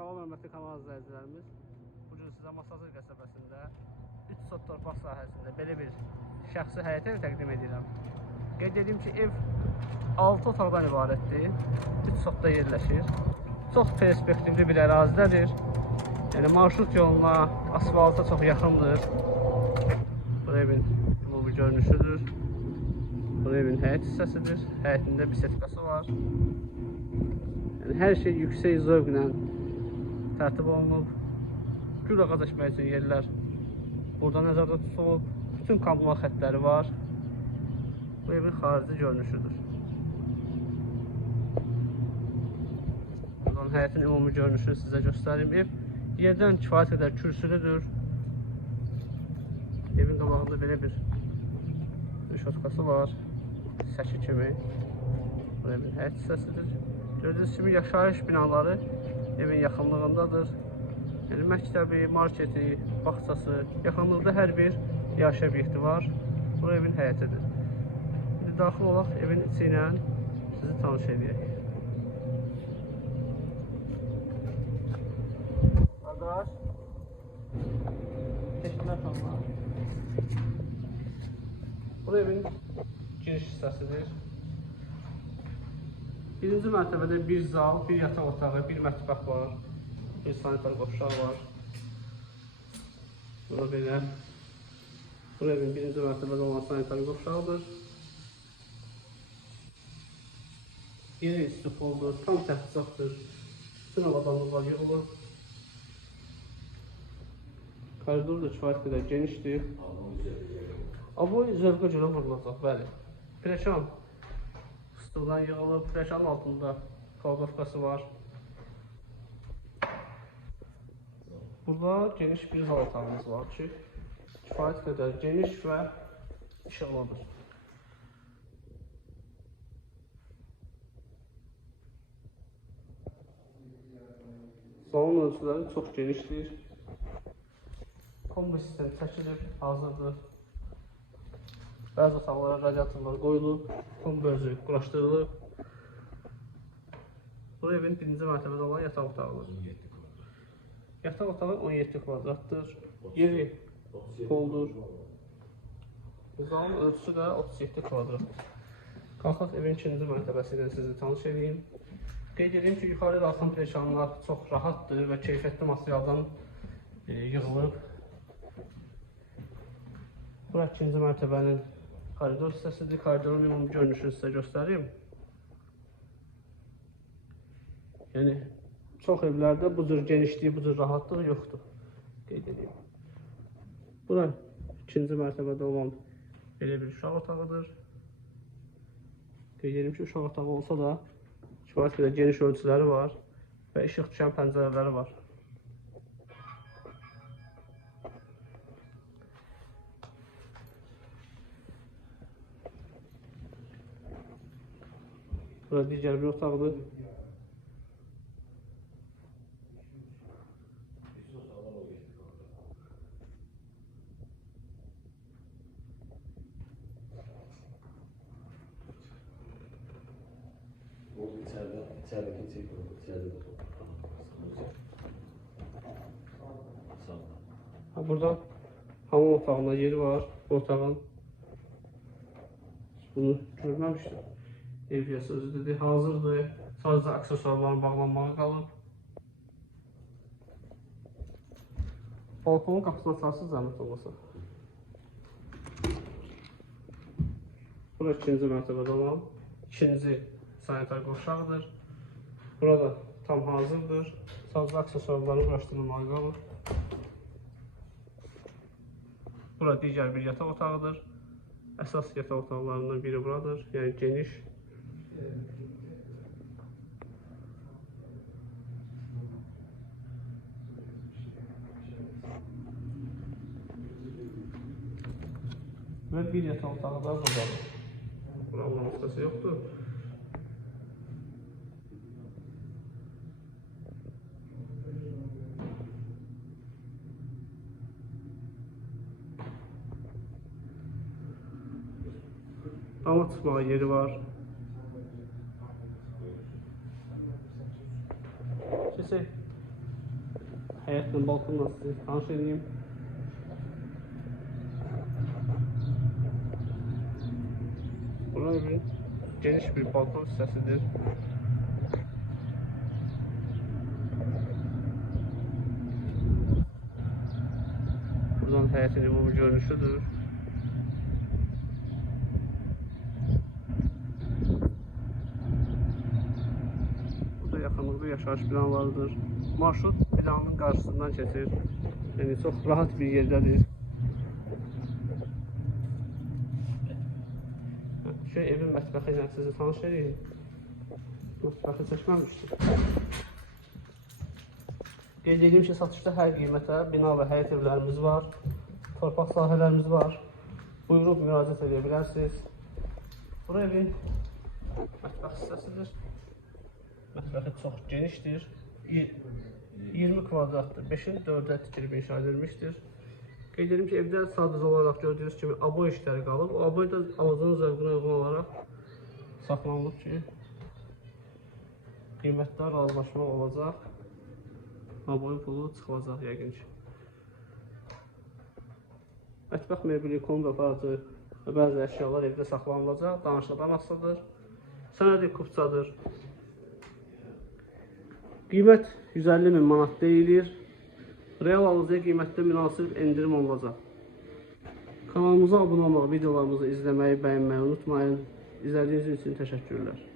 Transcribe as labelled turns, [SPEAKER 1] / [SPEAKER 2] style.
[SPEAKER 1] Salam hörmətli kanal izləyicilərimiz. Bu gün sizə Masazır qəsəbəsində 3 sot torpaq sahəsində belə bir şəxsi həyət ev təqdim edirəm. Qeyd edim ki, ev 6 otaqdan ibarətdir. 3 sotda yerləşir. Çox perspektivli bir ərazidədir. Yəni marşrut yoluna, asfalta çox yaxındır. Bu evin ümumi görünüşüdür. Bu evin həyət hissəsidir. Həyətində bisetkası var. Yəni hər şey yüksək zövqlə tərtib olunub. Gül ağac əkmək üçün yerlər burada nəzərdə tutulub. Bütün kablo xəttləri var. Bu evin xarici görünüşüdür. Buradan həyətin ümumi görünüşünü sizə göstərim. Ev yerdən kifayət qədər kürsülüdür. Evin qabağında belə bir rüşotkası var. Səki kimi. Bu evin həyət hissəsidir. Gördüyünüz kimi yaşayış binaları evin yaxınlığındadır. Yəni məktəbi, marketi, bağçası, yaxınlıqda hər bir yaşayış obyekti var. Bu evin həyətidir. İndi daxil olaq evin içi ilə sizi tanış edək. Qardaş. Teşekkürlər xanımlar. Bu evin giriş hissəsidir. Birinci mərtəbədə bir zal, bir yataq otağı, bir mətbəx var. Bir sanitar qovşaq var. Burada belə. Bu evin birinci mərtəbədə olan sanitar qovşağıdır. Yeri istifoldur, tam təchizatdır. Bütün avadanlıqlar yığılıb. Koridor da kifayət qədər genişdir. Aboy zövqə görə vurulacaq, bəli. Preşan stuldan yığılıb, preşanın altında kolqofkası var. Burada geniş bir zal otağımız var ki, kifayət qədər geniş və işıqlıdır. Salon ölçüləri çox genişdir. Kombi sistem çəkilib, hazırdır. Bəzi otaqlara radiatorlar qoyulub, kombi özü quraşdırılıb. Bu evin birinci mərtəbədə olan yataq otağıdır. Yataq otağı 17 kvadratdır. Yeri poldur. Uzağın ölçüsü də 37 kvadratdır. Qalxaq evin ikinci mərtəbəsi ilə sizi tanış edeyim. Qeyd edeyim ki, yuxarı qalxan peşanlar çox rahatdır və keyfiyyətli materialdan e, yığılıb. Bura ikinci mərtəbənin koridor hissəsidir. Koridorun ümumi görünüşünü sizə göstəreyim. Yəni çox evlərdə bu cür genişliyi, bu cür rahatlıq yoxdur. Qeyd edeyim. Bura ikinci mərtəbədə olan belə bir uşaq otağıdır. Qeyd edim ki, uşaq otağı olsa da kifayət qədər geniş ölçüləri var və işıq düşən pəncərələri var. Bura digər bir otaqdır.
[SPEAKER 2] Bu içeride,
[SPEAKER 1] Ha, burada hamam otağında yeri var. Otağın bunu görməmişdim. Ev yası özü dedi, hazırdır. Sadəcə aksesuarların bağlanmağı qalıb. Balkonun qapısını açarsınız zəhmət olmasa. Bura ikinci mərtəbədə olan ikinci sanitar qovşağıdır. Burada tam hazırdır. Sadəcə aksesuarları quraşdırılmağı qalıb. Bura digər bir yataq otağıdır. Əsas yataq otaqlarından biri buradır. Yəni geniş. Ve bir yasa olsanız daha bozalım. Kurallar ustası yoktu. Tava tutma yeri var. Neyse. Hayatımın balkonundan size tanış edeyim. Burası bir geniş bir balkon sitesidir. Buradan hayatın bu görünüşüdür. Yaxınlıqda yaşayış binalarıdır. Marşrut binanın qarşısından keçir. Yəni çox rahat bir yerdədir. Şu evin mətbəxi ilə sizi tanış edeyim. Mətbəxi çəkməmişdim. Qeyd edeyim ki, satışda hər qiymətə bina və həyət evlərimiz var. Torpaq sahələrimiz var. Buyurub müraciət edə bilərsiniz. Bura evin mətbəx hissəsidir. Mətbəxi çox genişdir. Y- 20 kvadratdır. 5-in 4-ə tikilib inşa edilmişdir. Qeyd edim ki, evdə sadəcə olaraq gördüyünüz kimi abo işləri qalıb. O abo da alıcının zövqünə uyğun olaraq saxlanılıb ki, qiymətlər razılaşma olacaq. Aboyun pulu çıxılacaq yəqin ki. Mətbəx mebeli, kombi aparatı və bəzi əşyalar evdə saxlanılacaq. Danışıqdan asılıdır. Sənədi kupçadır. Qiymət 150 min manat deyilir. Real alıcıya qiymətdə münasib endirim olacaq. Kanalımıza abunə olmağı, videolarımızı izləməyi, bəyənməyi unutmayın. İzlədiyiniz üçün təşəkkürlər.